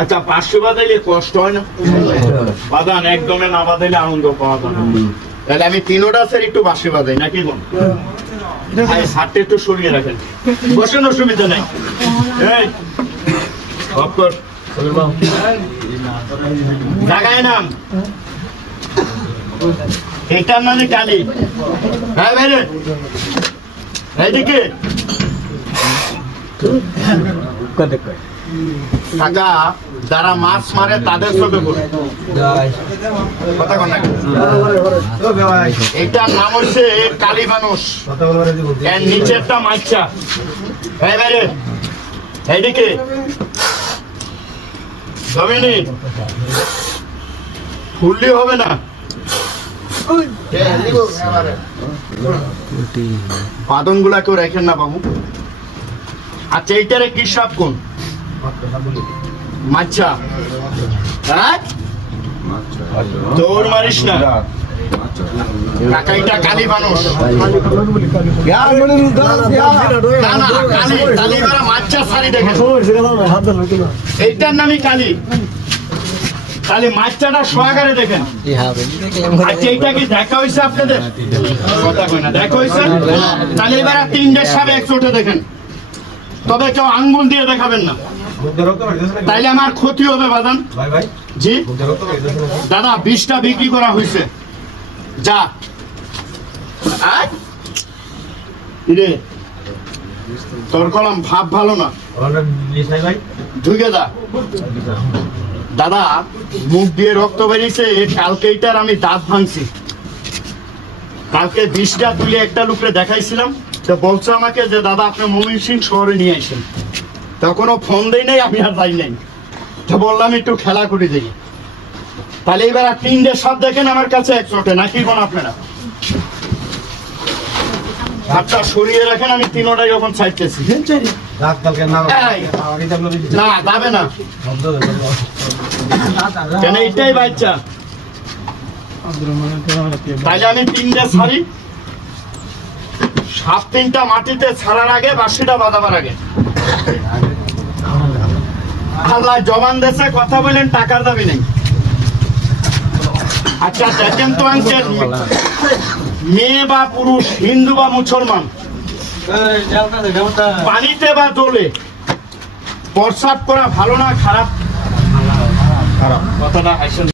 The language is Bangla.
আচ্ছা 500 বাদাইলে কষ্ট হয় না? বাদান একদমে না বাদাইলে আনন্দ পাওয়া যায় না। তাহলে আমি তিনোটা স্যার একটু বাঁশি বাজাই নাকি কোন হাতটা একটু সরিয়ে রাখেন, বসেন, অসুবিধা নাই। জাগায় নাম এটার মানে কালি। হ্যাঁ ভাইরে এইদিকে কাকা যারা মাছ মারে তাদের চোখে পড়ে কথা কন না। এটার নাম হচ্ছে কালী মানুষ, এর নিচেরটা মাইচা। হ্যাঁ ভাইরে এইদিকে জমিনি ফুললি হবে না, বাদন গুলা কেউ রাখেন না বাবু। আচ্ছা এইটারে কি সাপ কোন? মাচ্ছা। হ্যাঁ দৌড় মারিস না কাকা, এটা কালী মানুষ। মাচ্ছা শাড়ি দেখেন, এইটার নামই কালী। তাহলে মাছটা সোয়াগারে দেখেন। আচ্ছা এইটা কি দেখা হয়েছে আপনাদের? কথা কই না, দেখা হয়েছে? তাহলে এবার 3 সাপ একচোটে দেখেন, তবে কেউ আঙ্গুল দিয়ে দেখাবেন না, তাইলে আমার ক্ষতি হবে বাদান। জি দাদা 20টা বিক্রি করা হয়েছে, যা রে তোর কলম ভাব ভালো না, ঢুকে যা। দাদা মুখ দিয়ে রক্ত বেরিয়েছে, কালকে এটার আমি দাঁত ভাঙছি। কালকে 20টা তুলে একটা লোকরে দেখাইছিলাম, তো বলছে আমাকে যে দাদা আপনি ময়মনসিংহ শহরে নিয়ে আসেন। তখনও ফোন দেই নাই, আমি আর যাই নাই, তো বললাম একটু খেলা করে দিই। তাহলে এবার 3 সাপ দেখেন আমার কাছে একচোটে নাকি কোন আপনারা? হাতটা সরিয়ে রাখেন, আমি 3টাই যখন চাইতেছি। না যাবে না কেন, এইটাই বাচ্চা। তাইলে আমি 3টে ছাড়ি, সাপ 3টা মাটিতে ছাড়ার আগে বাঁশিটা বাজাবার আগে আল্লাহ জবান দেশে কথা বলেন, টাকার দাবি নেই। আচ্ছা দেখেন তো আঙ্কেল, মেয়ে বা পুরুষ, হিন্দু বা মুসলমান, পানিতে বা জলে প্রস্রাব করা ভালো না খারাপ? খারাপ কথাটা